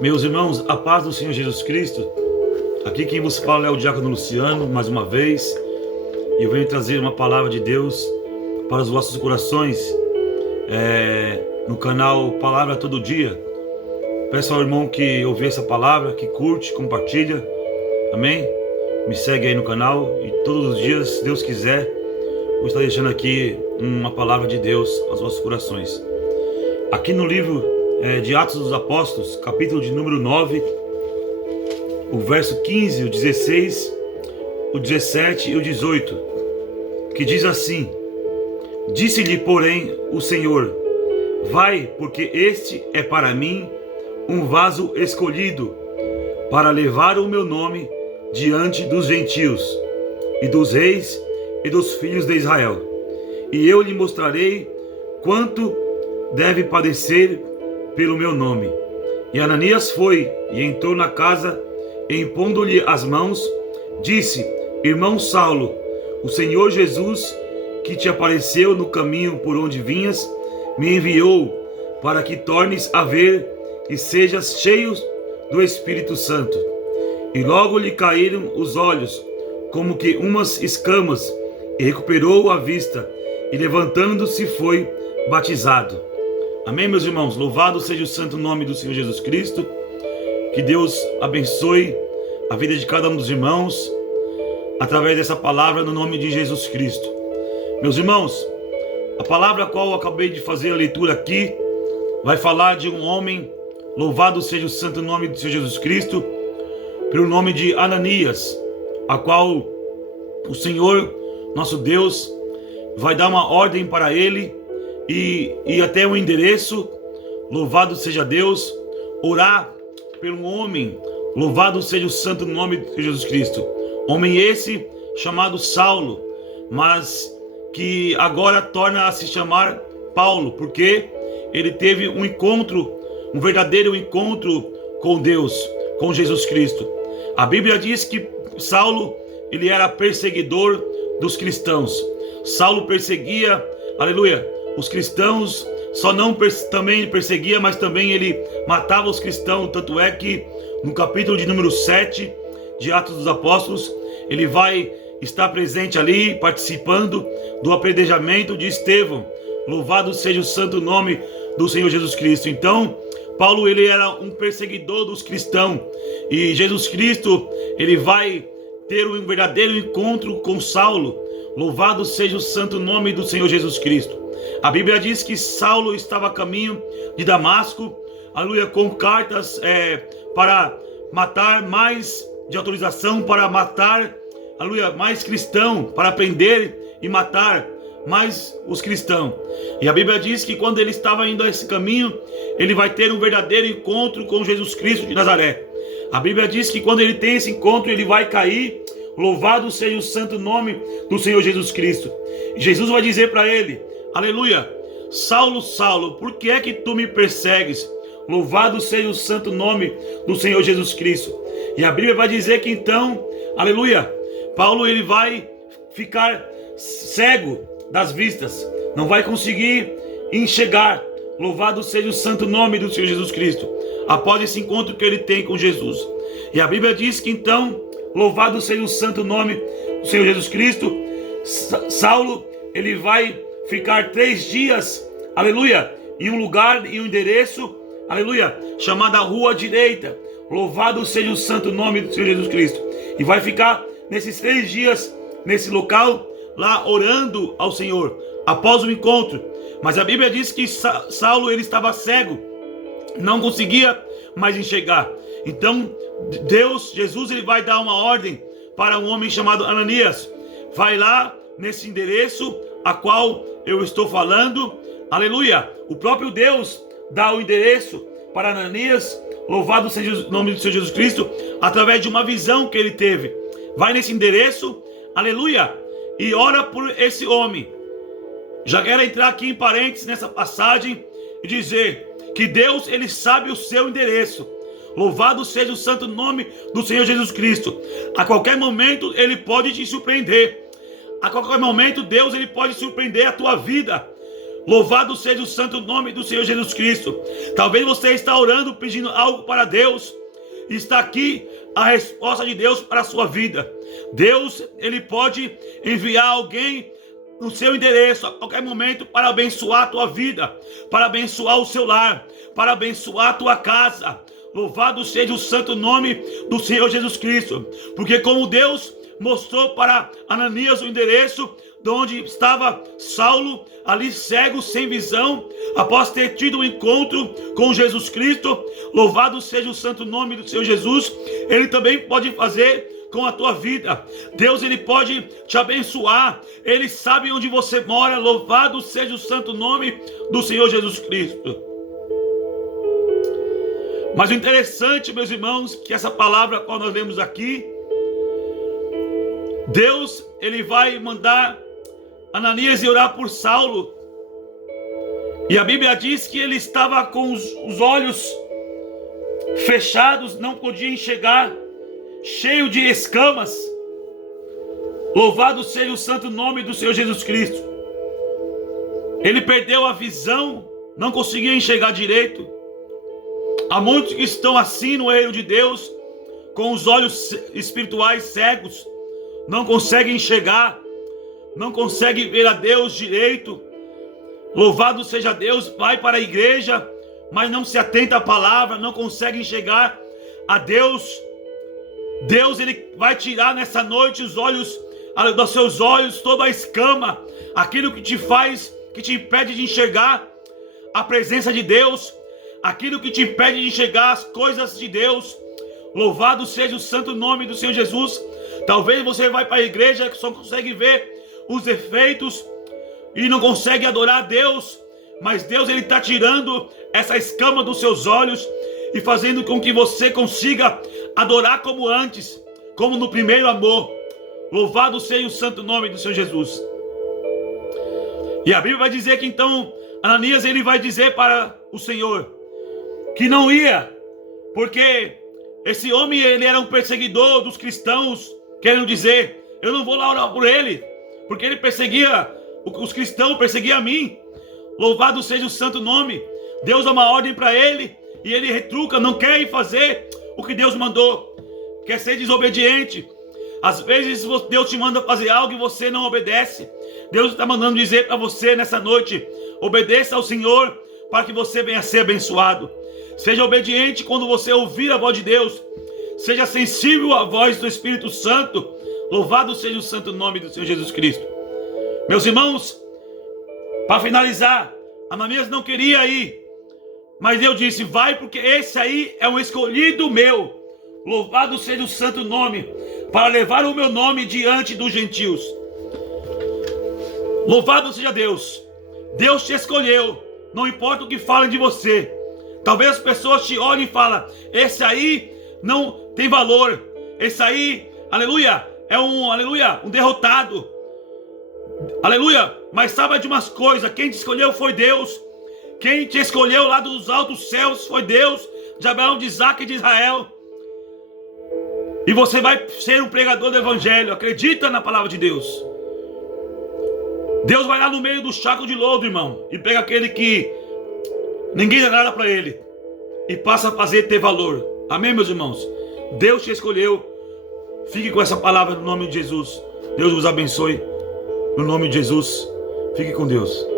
Meus irmãos, a paz do Senhor Jesus Cristo. Aqui quem vos fala é o Diácono Luciano, mais uma vez. E eu venho trazer uma palavra de Deus para os vossos corações, no canal Palavra Todo Dia. Peço ao irmão que ouviu essa palavra, que curte, compartilha, amém? Me segue aí no canal e todos os dias, se Deus quiser, vou estar deixando aqui uma palavra de Deus aos vossos corações. Aqui no livro de Atos dos Apóstolos, capítulo de número 9, o verso 15, o 16, o 17 e o 18, que diz assim: Disse-lhe, porém, o Senhor: Vai, porque este é para mim um vaso escolhido, para levar o meu nome diante dos gentios, e dos reis, e dos filhos de Israel. E eu lhe mostrarei quanto deve padecer pelo meu nome. E Ananias foi e entrou na casa, e impondo-lhe as mãos, disse: Irmão Saulo, o Senhor Jesus, que te apareceu no caminho por onde vinhas, me enviou para que tornes a ver e sejas cheio do Espírito Santo. E logo lhe caíram os olhos, como que umas escamas, e recuperou a vista, e levantando-se foi batizado. Amém, meus irmãos? Louvado seja o santo nome do Senhor Jesus Cristo. Que Deus abençoe a vida de cada um dos irmãos através dessa palavra, no nome de Jesus Cristo. Meus irmãos, a palavra a qual eu acabei de fazer a leitura aqui vai falar de um homem, louvado seja o santo nome do Senhor Jesus Cristo, pelo nome de Ananias, a qual o Senhor, nosso Deus, vai dar uma ordem para ele e até um endereço. Louvado seja Deus, orar pelo homem, louvado seja o santo nome de Jesus Cristo. Homem esse chamado Saulo, mas que agora torna a se chamar Paulo, porque ele teve um encontro, um verdadeiro encontro com Deus, com Jesus Cristo. A Bíblia diz que Saulo, ele era perseguidor dos cristãos. Saulo perseguia, aleluia, os cristãos. Só não também perseguia, mas também ele matava os cristãos. Tanto é que no capítulo de número 7 de Atos dos Apóstolos, ele vai estar presente ali, participando do apedrejamento de Estevão. Louvado seja o santo nome do Senhor Jesus Cristo. Então, Paulo, ele era um perseguidor dos cristãos, e Jesus Cristo, ele vai ter um verdadeiro encontro com Saulo. Louvado seja o santo nome do Senhor Jesus Cristo. A Bíblia diz que Saulo estava a caminho de Damasco, aleluia, com cartas para matar mais, de autorização para matar, aleluia, mais cristão, para prender e matar mais os cristãos. E a Bíblia diz que quando ele estava indo a esse caminho, ele vai ter um verdadeiro encontro com Jesus Cristo de Nazaré. A Bíblia diz que quando ele tem esse encontro, ele vai cair. Louvado seja o santo nome do Senhor Jesus Cristo. E Jesus vai dizer para ele, aleluia: Saulo, Saulo, por que é que tu me persegues? Louvado seja o santo nome do Senhor Jesus Cristo. E a Bíblia vai dizer que então, aleluia, Paulo, ele vai ficar cego das vistas, não vai conseguir enxergar. Louvado seja o santo nome do Senhor Jesus Cristo, após esse encontro que ele tem com Jesus. E a Bíblia diz que então, louvado seja o santo nome do Senhor Jesus Cristo, Saulo, ele vai ficar 3 dias, aleluia, em um lugar, em um endereço, aleluia, chamada Rua Direita. Louvado seja o santo nome do Senhor Jesus Cristo. E vai ficar nesses 3 dias, nesse local, lá orando ao Senhor, após o encontro. Mas a Bíblia diz que Saulo, ele estava cego, não conseguia mais enxergar. Então Deus, Jesus, ele vai dar uma ordem para um homem chamado Ananias: vai lá nesse endereço a qual eu estou falando, aleluia. O próprio Deus dá o endereço para Ananias, louvado seja o nome do Senhor Jesus Cristo, através de uma visão que ele teve. Vai nesse endereço, aleluia, e ora por esse homem. Já quero entrar aqui em parênteses nessa passagem e dizer que Deus, ele sabe o seu endereço. Louvado seja o santo nome do Senhor Jesus Cristo. A qualquer momento ele pode te surpreender. A qualquer momento Deus, ele pode surpreender a tua vida. Louvado seja o santo nome do Senhor Jesus Cristo. Talvez você está orando, pedindo algo para Deus. Está aqui a resposta de Deus para a sua vida. Deus, Ele pode enviar alguém no seu endereço a qualquer momento para abençoar a tua vida, para abençoar o seu lar, para abençoar a tua casa. Louvado seja o santo nome do Senhor Jesus Cristo. Porque como Deus mostrou para Ananias o endereço de onde estava Saulo, ali cego, sem visão, após ter tido um encontro com Jesus Cristo, louvado seja o santo nome do Senhor Jesus, Ele também pode fazer com a tua vida. Deus, Ele pode te abençoar, Ele sabe onde você mora, louvado seja o santo nome do Senhor Jesus Cristo. Mas o interessante, meus irmãos, que essa palavra que nós lemos aqui, Deus, Ele vai mandar Ananias ir orar por Saulo. E a Bíblia diz que ele estava com os olhos fechados, não podia enxergar, cheio de escamas. Louvado seja o santo nome do Senhor Jesus Cristo. Ele perdeu a visão, não conseguia enxergar direito. Há muitos que estão assim no reino de Deus, com os olhos espirituais cegos, não conseguem enxergar, não conseguem ver a Deus direito. Louvado seja Deus, vai para a igreja, mas não se atenta à palavra, não consegue enxergar a Deus. Deus, Ele vai tirar nessa noite os olhos, dos seus olhos, toda a escama, aquilo que te faz, que te impede de enxergar a presença de Deus, aquilo que te impede de enxergar as coisas de Deus. Louvado seja o santo nome do Senhor Jesus. Talvez você vai para a igreja que só consegue ver os efeitos e não consegue adorar a Deus, mas Deus, Ele está tirando essa escama dos seus olhos e fazendo com que você consiga adorar como antes, como no primeiro amor. Louvado seja o santo nome do Senhor Jesus. E a Bíblia vai dizer que então Ananias, ele vai dizer para o Senhor que não ia, porque esse homem, ele era um perseguidor dos cristãos, querendo dizer, eu não vou lá orar por ele, porque ele perseguia os cristãos, perseguia a mim. Louvado seja o santo nome. Deus dá uma ordem para ele e ele retruca, não quer ir fazer o que Deus mandou, quer ser desobediente. Às vezes Deus te manda fazer algo e você não obedece. Deus está mandando dizer para você nessa noite, obedeça ao Senhor para que você venha a ser abençoado. Seja obediente quando você ouvir a voz de Deus. Seja sensível à voz do Espírito Santo. Louvado seja o santo nome do Senhor Jesus Cristo. Meus irmãos, para finalizar, Ananias não queria ir, mas Deus disse, vai, porque esse aí é um escolhido meu. Louvado seja o santo nome, para levar o meu nome diante dos gentios. Louvado seja Deus. Deus te escolheu, não importa o que falem de você. Talvez as pessoas te olhem e falem, esse aí não tem valor, esse aí, aleluia, é um derrotado, aleluia. Mas saiba de umas coisas, quem te escolheu foi Deus. Quem te escolheu lá dos altos céus foi Deus, de Abraão, de Isaac e de Israel. E você vai ser um pregador do evangelho. Acredita na palavra de Deus. Deus vai lá no meio do saco de lodo, irmão, e pega aquele que ninguém dá nada para ele e passa a fazer ter valor. Amém, meus irmãos? Deus te escolheu. Fique com essa palavra no nome de Jesus. Deus vos abençoe. No nome de Jesus. Fique com Deus.